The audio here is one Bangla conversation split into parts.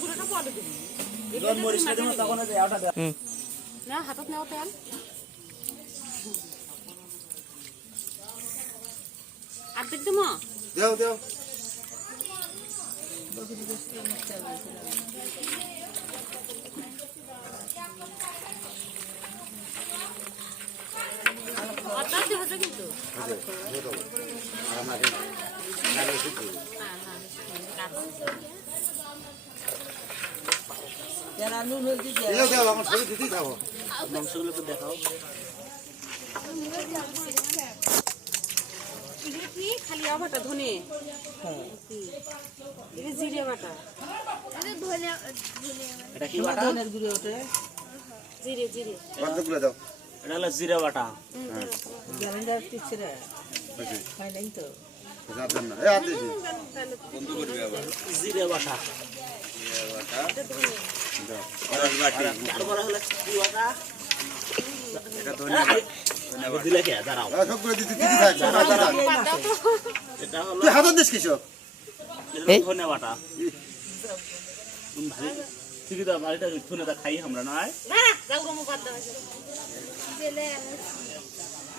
গুঁড়োটা পরে দিবি না হাতত নেওয়া তেল। অর্ধেক দিমো দেও দেও কিন্তু। দেবো। হ্যাঁ হ্যাঁ যারা নুন হলদি দেয় দেও দেও আমার শরীর দিতেই থাকো মাংসগুলো একটু দেখাও। কি? খালি আবাটা ধনে? হ্যাঁ। জিরে বাটা। এটা কি বাটা? গুঁড়ো ওঠে। জিরে জিরে। অর্ধেকগুলো দাও। এটা হলো জিরা বাটা। গ্যালেন্ডার টিচ্ছে রে বুঝছি হয় নাই তো? হাত দেন না এ হাত দিয়েছি জিরা বাটা দাও তারপরে হলো কি বাটা এটা ধনিয়া আগে দিলে কে দাঁড়াও আ, সবগুলো দিতে দিতে থাক দাঁড়া, দাঁড়া। বাদ দাও তো এটা হলো তুই হাতত দিস কিসব এটা হলো ধনে বাটা ভাই ঠিকই তো বাড়িটা খাই আমরা নয়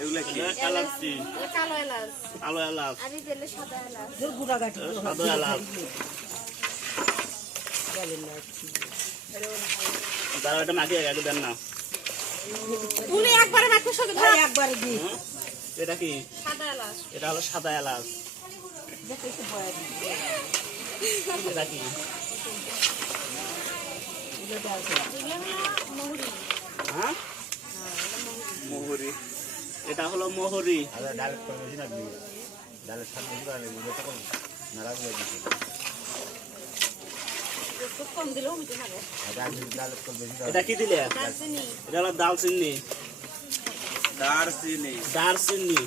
এগুলো কি? এলাচি। এটা কালো এলাচ। কালো এলাচ। তোর গুঁড়া গাঠি সাদা এলাচ। তারা এটা মাখিয়ে আগে দেন না। তুমি একবারে মাখো সাথে ধরো। একবারে দি। এটা কি? সাদা এলাচ। এটা হলো সাদা এলাচ। দেখে একটু দি এটা কি? হ্যাঁ? হলো মোহরি এটা কি দিলে এটা হলো দালচিনি দারচিনি দারচিনি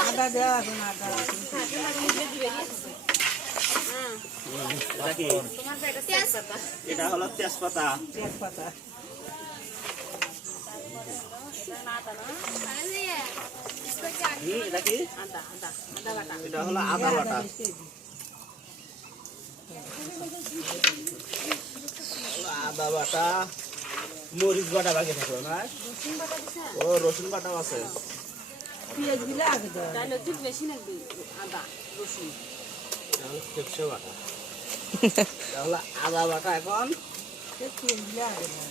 আদা দেওয়া এখন আদা হাতে লাগিয়ে দিয়ে দিবে এটা কি এটা তেজপাতা হলো তেজপাতা তেজপাতা হুম, এটা হলো আদা বাটা। আদা বাটা মরিচ বাটা বাকি থাকল না ও রসুন বাটাও আছে পেঁয়াজগুলো আগে দেওয়া তাহলে একটু বেশি লাগবে আদা রসুন এটা হলো বাটা এটা আদা বাটা এখন পেঁয়াজগুলো আগে দেওয়া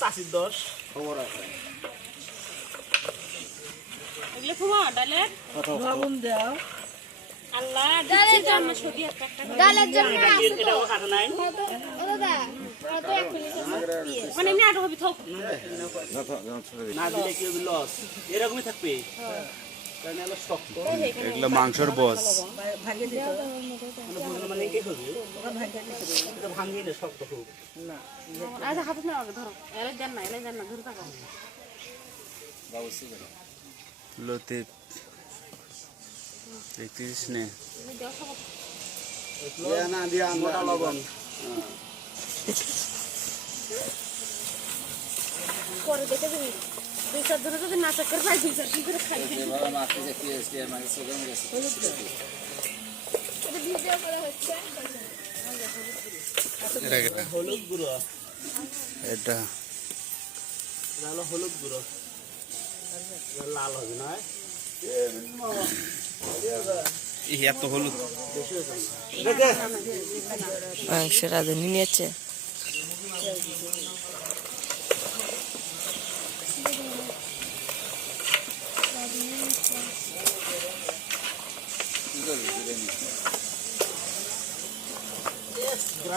চাষির দশ খবর আছে এগুলো মানে কি লস এরকমই থাকবে এগুলো মাংসর বস। মানে মানে আচ্ছা লতিফ দেখতিস নে। না দিয়া মোটা লবণ। পরে দেখে দিবি। দুই চার যদি না চাকর পাই দুই চার কি করে খাই হলুদ গুঁড়ো। এটা। এটা হলো হলুদ গুঁড়ো। লাল হবে না? এত হলুদ। মাংস রাঁধুনি নিয়েছে।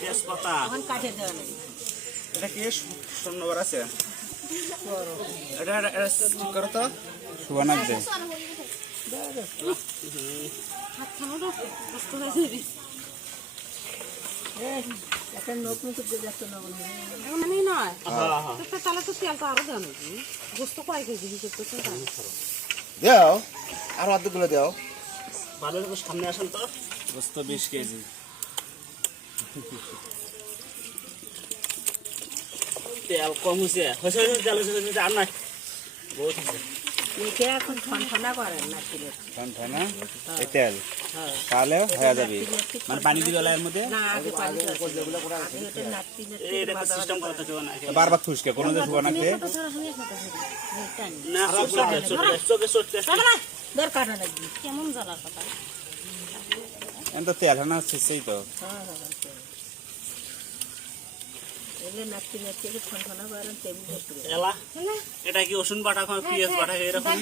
তেজপাতা। এখন কাটে দেওয়া এটা কি স্বর্ণবার আছে? এটা করো তো? সুবানাক দে নয় তাহলে তো তেল তো আরও দেওয়া নাকি গোস্ত কয় কেজি হিসেব তো চিন্তা দেও আর অর্ধেকগুলো দেও। ভালো সামনে আসেন তো। গোস্ত বিশ কেজি। তেল কম হয়েছে। হয়েছে তেল হয়েছে হয়েছে, আর নাই। বহুত হয়েছে এখন ঠনঠনা করেন না কিনে ঠান্ডা এই তেল? তাহলে হয়ে যাবে। মানে পানি দিবে এর মধ্যে? না আগে পানি দাও। আগে ওটা নাতি নাতি এটা সিস্টেম করতে হবে না। বারবার কোনো খেয়ে। না চোখে চোখে দরকার না লাগবে কেমন জ্বালার কথা? তো তেল না শেষই তো। এলে এলা এটা কি রসুন বাটা খাওয়া বাটা এরকম?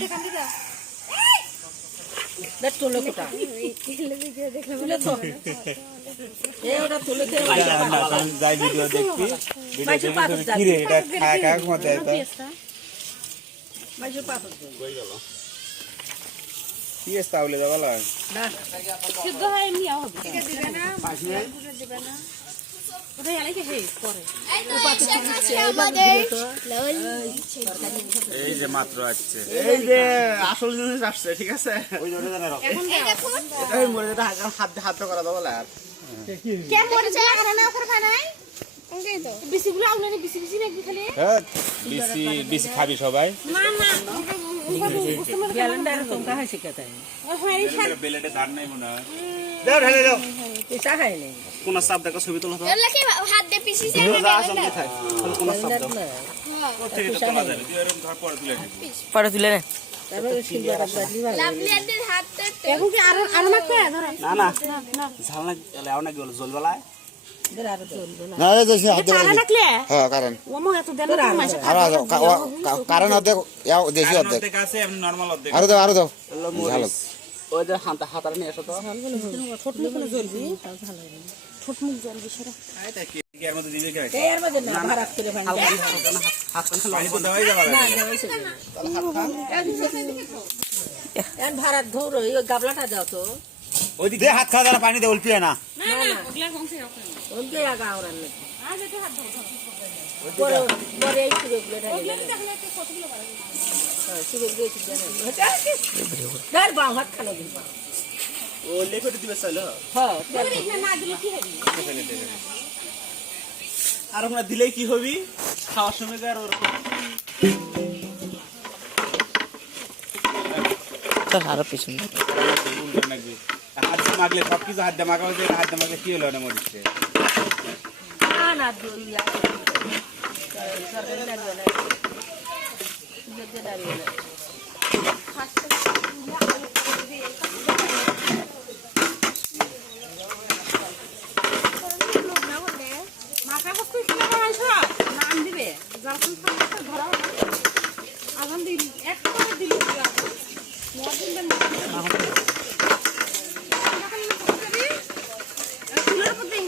হয় কি আছে তাহলে যাবা সিদ্ধ হয় এমনি হবে এলাকে হে করে আমাদের এই যে মাত্র আসছে। এই যে আসল জিনিস আসছে ঠিক আছে? হাত হাত করা নাকি খালি। হ্যাঁ খাবি সবাই। হয় বেলেটে ধান নাই মনে হয়। কোন সাপ দেখো ছবি তোলা হাত দিয়ে পিছিয়ে কোন সাপ পরে তুলে নে। হ্যাঁ কারণ অর্ধেক দেশি অর্ধেক আরও দাও আরও দাও ঝাল। হাতা হাতার নিয়ে এসো তো। ছোট মুখ জ্বলবি ছোট মুখ জ্বলবি সেটা কি এর মধ্যে দিবে কি এই আর মধ্যে না ভাড়া করে ভাঙ হাত কান পানি তো দেওয়াই যাবে না এখন ভাড়া ধরো এই গাবলাটা দাও তো। ওই হাত খাওয়া যারা পানি উল্পিয়ে না। আগা ওরান নাকি একটু হাত বাড়া হ্যাঁ বাঁ হাত খালো দিন ও লেপেটে দিবে চাইলো হ্যাঁ। না দিলে কি হবে? আর আমরা দিলেই কি হবি? খাওয়ার সময় আর ওরকম। চল আরও পিছনে হাত মাগলে সব কিছু হাত মাখা হয়েছে হাত মাগলে কি হলো না মরিচ্ছে না না দুই ইয়া সরকারি দাঁড়িয়ে না সুযোগে দাঁড়িয়ে না মাথা কষ্ট কি লাগাই আইছো নাম দিবে যখন তো ধরা আগুন দিল এক করে দিল মদিন দেন চুলের উপর দিয়ে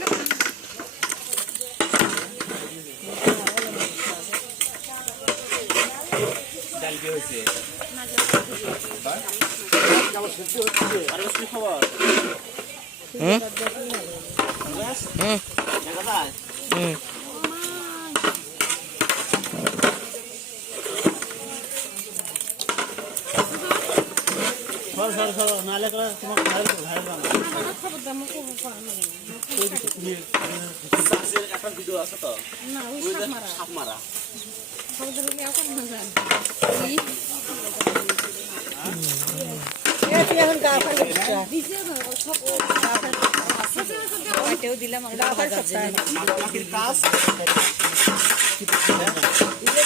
ডাল কি হয়েছে আর কি খবর হুম ব্যাস হুম দেখা যায় হুম সর সর নাহলে করে তোমাকে ঘাড়ে ঘাড়ে দাম আমার খবর দাম করা না চাষের একটা ভিডিও আছে তো? না ওই ওই সাপ মারা। সাপ মারা। খবর দিলে এখন না জান এ তুই এখন গা ফার দিছে না সব ওইটাও দিলাম গা ফার সপ্তাহে কাজ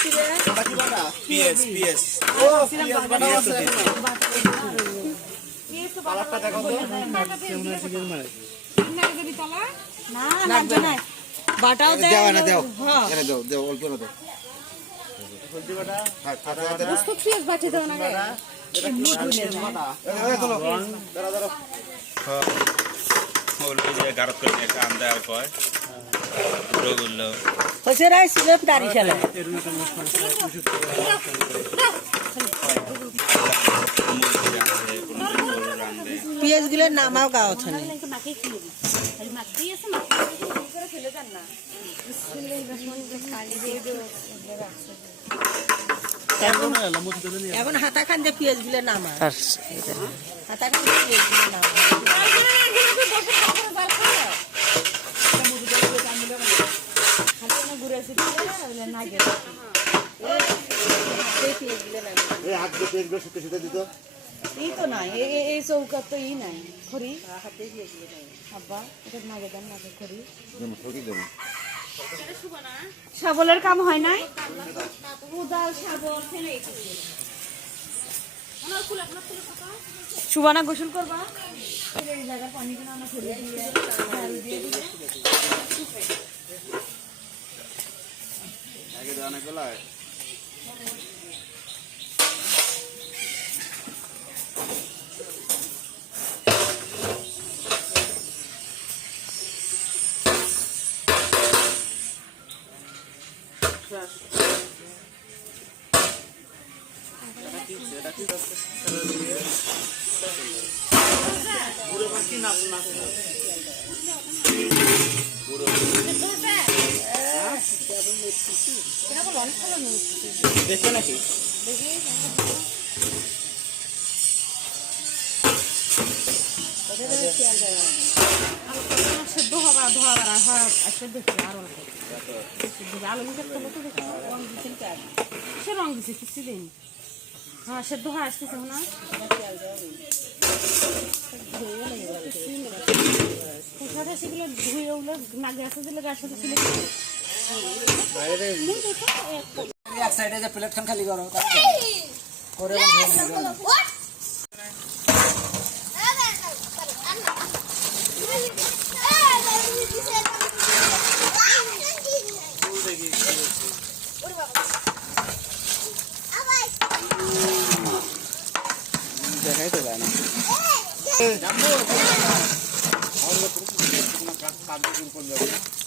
দিলে বাকি বাটা পিএস পিএস কালারটা দেখো তো। না না বাটাও দে না দেও হ্যাঁ। এখানে দেও দেও অল্প না দেও। হলদি বাটা থাক থাক থাক, থাক। তো পিয়াজ বাটি দাও না গে দাঁড়া দাঁড়া হলুদ যে গারত করে একটা আন্দা আর কয় রোগুলো রাই সিলেপ দাঁড়ি খেলা। কোনো গরু পেঁয়াজগুলো নামাও গা ওখানে এখন হাতা খান দিয়ে পেঁয়াজগুলো নামা হাতা খান পেঁয়াজগুলো নামা এই হাত দিয়ে পেঁয়াজগুলো দিত। এই তো নাই এই তো ই নাই খড়ি আব্বা এটা নাগে দেন নাগে খড়ি। শাবলের কাম হয় নাই উদাল শাবল সুবানা গোসল করবা জায়গার আমরা দিয়ে দিয়ে আগে দেওয়া না গলায় নাকি? সেদ্ধ হবা ধোয়া হয় দেখছি আর অল্প আলু মিশে তোলো তো দেখি রং দিচ্ছেন সে রং দিছে কিছু দিন হ্যাঁ সেদ্ধ হয় আসতেছে না সেগুলো ধুয়ে নাগে দিলে গাছ সাথে ছিল এক সাইডে যে প্লেট খান খালি করো দেখাই তো যায় না হাত তুলে নেই চারবার তো না।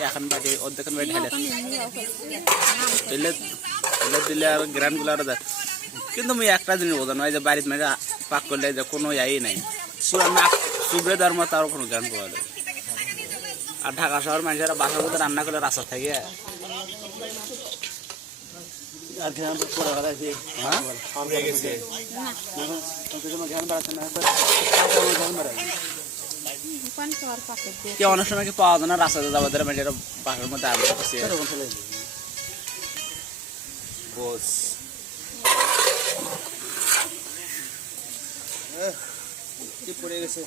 এখন বাটি অর্ধেক বাটি দিলে আর গ্রানগুলো আর কিন্তু মুই একটা জিনিস বোঝা নয় যে বাড়িতে মানে পাক করলে যে কোনো ইয়াই নাই। পুরো নাক চুবড়ে দেওয়ার মতো আর কোনো গান পাওয়া যায় আর ঢাকা শহর মানুষেরা বাসার মধ্যে রান্না করে রাস্তা থাকে আর গ্রাম পড়ে বেড়াচ্ছি হ্যাঁ বাড়াচ্ছে না কি অনেক সময় কি পাওয়া যায় না? রাস্তাতে যাওয়া ধরে মানে বাসার মধ্যে করছে বস। কি পড়ে গেছে?